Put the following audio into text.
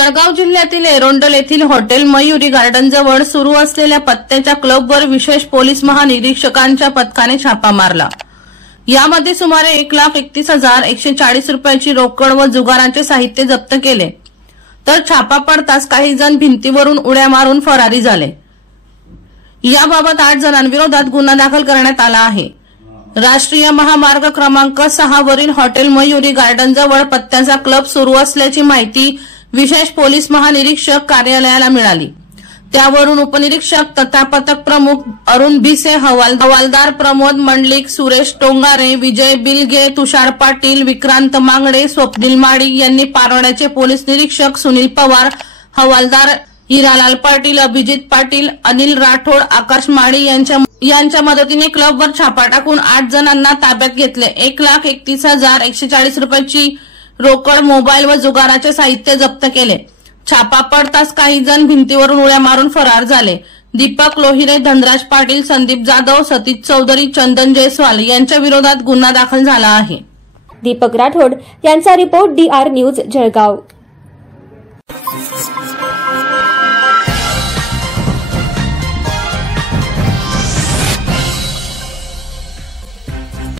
जळगाव जिल्ह्यातील एरोंडल येथील hotel Mayuri garden जवळ सुरू असलेल्या पत्त्याच्या क्लबवर विशेष पोलीस महानिरीक्षकांच्या पथकाने छापा मारला। यामध्ये सुमारे 1,31,140 रुपयांची रोकड व जुगाराचे साहित्य जप्त केले। तर छापा पडताच काही जण भिंतीवरून उड्या मारून फरारी झाले। याबाबत 8 जणांविरोधात गुन्हा दाखल करण्यात आला आहे। राष्ट्रीय महामार्ग क्रमांक 6 वरील हॉटेल मयुरी गार्डन जवळ पत्त्याचा क्लब सुरू असल्याची माहिती विशेष पोलीस महानिरीक्षक कार्यालयाला मिळाली। त्यावरून उपनिरीक्षक तथा पथक प्रमुख अरुण भिसे, हवालदार प्रमोद मंडलिक, सुरेश टोंगारे, विजय बिलगे, तुषार पाटील, विक्रांत मांगडे, स्वप्नील माडी यांनी पारोड्याचे पोलीस निरीक्षक सुनील पवार, हवालदार हिरालाल पाटील, अभिजित पाटील, अनिल राठोड, आकाश माडी यांच्या मदतीने क्लबवर छापा टाकून 8 जणांना ताब्यात घेतले। 1,31,140 रुपयांची रोकड, मोबाईल व जुगाराचे साहित्य जप्त केले। छापा पडताच काही जण भिंतीवरून उड्या मारून फरार झाले। दीपक लोहिरे, धनराज पाटील, संदीप जाधव, सतीश चौधरी, चंदन जयस्वाल यांच्या विरोधात गुन्हा दाखल झाला आहे। दीपक राठोड यांचा रिपोर्ट DR न्यूज जळगाव।